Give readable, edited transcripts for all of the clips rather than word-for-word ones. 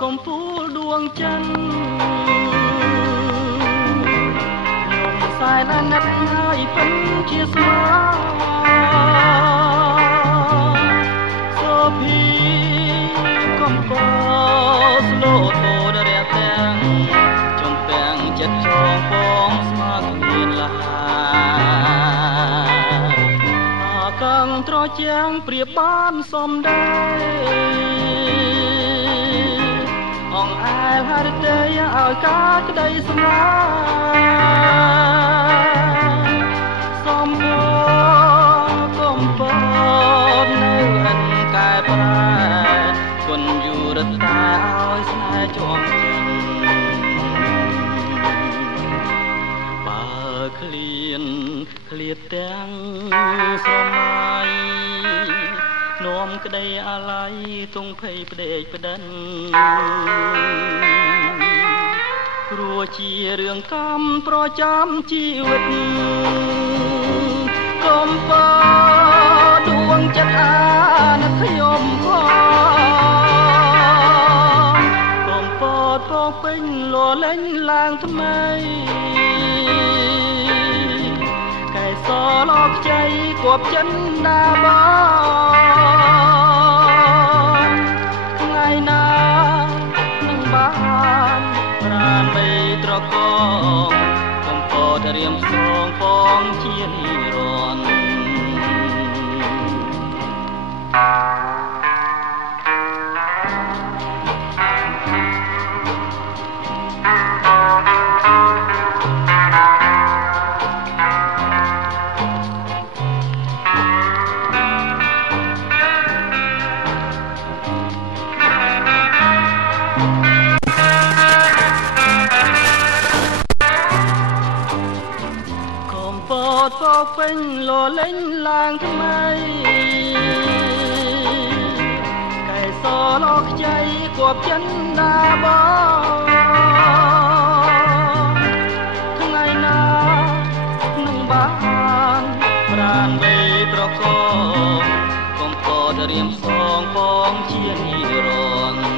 កំពូលដួងច័ន្ទខ្ញុំខ្សែណាស់ណាស់ហើយពិនជាស្មាសូភីកំកោស្លូតបូររះទាំងចំទាំងចិត្តចងបងស្មាគ្មានលហាកងត្រជាងព្រៀបបានសំដែងអងអែលហរិទេឲ្យការក្តីស្នេហ៍សំបូរកំពតនៅរិនកែប្រែគុណយូរតាឲ្យស្នេហ៍ជាប់ចិត្តបើឃ្លាតទាំងស្រមៃនាំក្តីអាល័យទងភ័យផ្ដេកផ្ដិនព្រោះជារឿងកម្មប្រចាំជីវិតកំពើដួងចិត្តអាណិតខ្ញុំផងកំពតពងពេញលលេងឡើងថ្មីកែសលកខ្ចីគប់ចិនដាបងថ្ងៃណានឹងបានប្រាណបីត្រកងកំពតរៀមសងផងជានិរន្តរ៍ពកពេញលលេងឡើងថ្មីកែសលកខ្ចីគប់ចិនដាបងថ្ងៃណានឹងបានប្រាណបីត្រកងកំពតរៀមសងបងជានិរន្តរ៍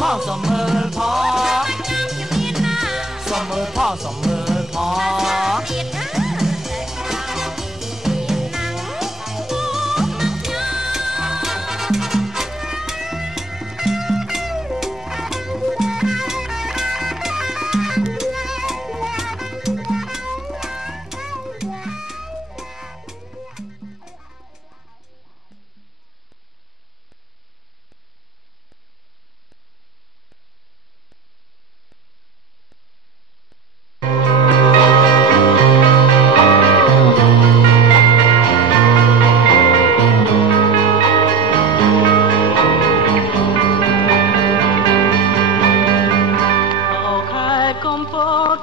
ផងសំមើលផងសំមើលផងសំមើលផង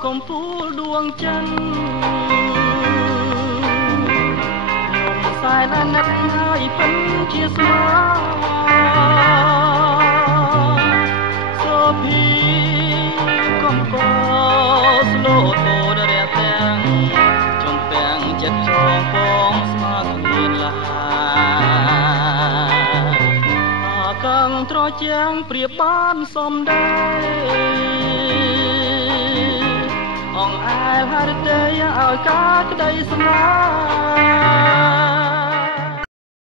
កំពូលដួងច័ន្ទខ្ញុំខ្សែណាស់ណាស់ហើយពិនជាស្មាសូភីកំកោស្លូតបូររះទាំងចំពាំងចិត្តចងពងស្មាគ្មានលាអាកឹងត្រជាងព្រៀបបានសំដែងអងអែលហរិទេឲ្យការក្តីស្នេហ៍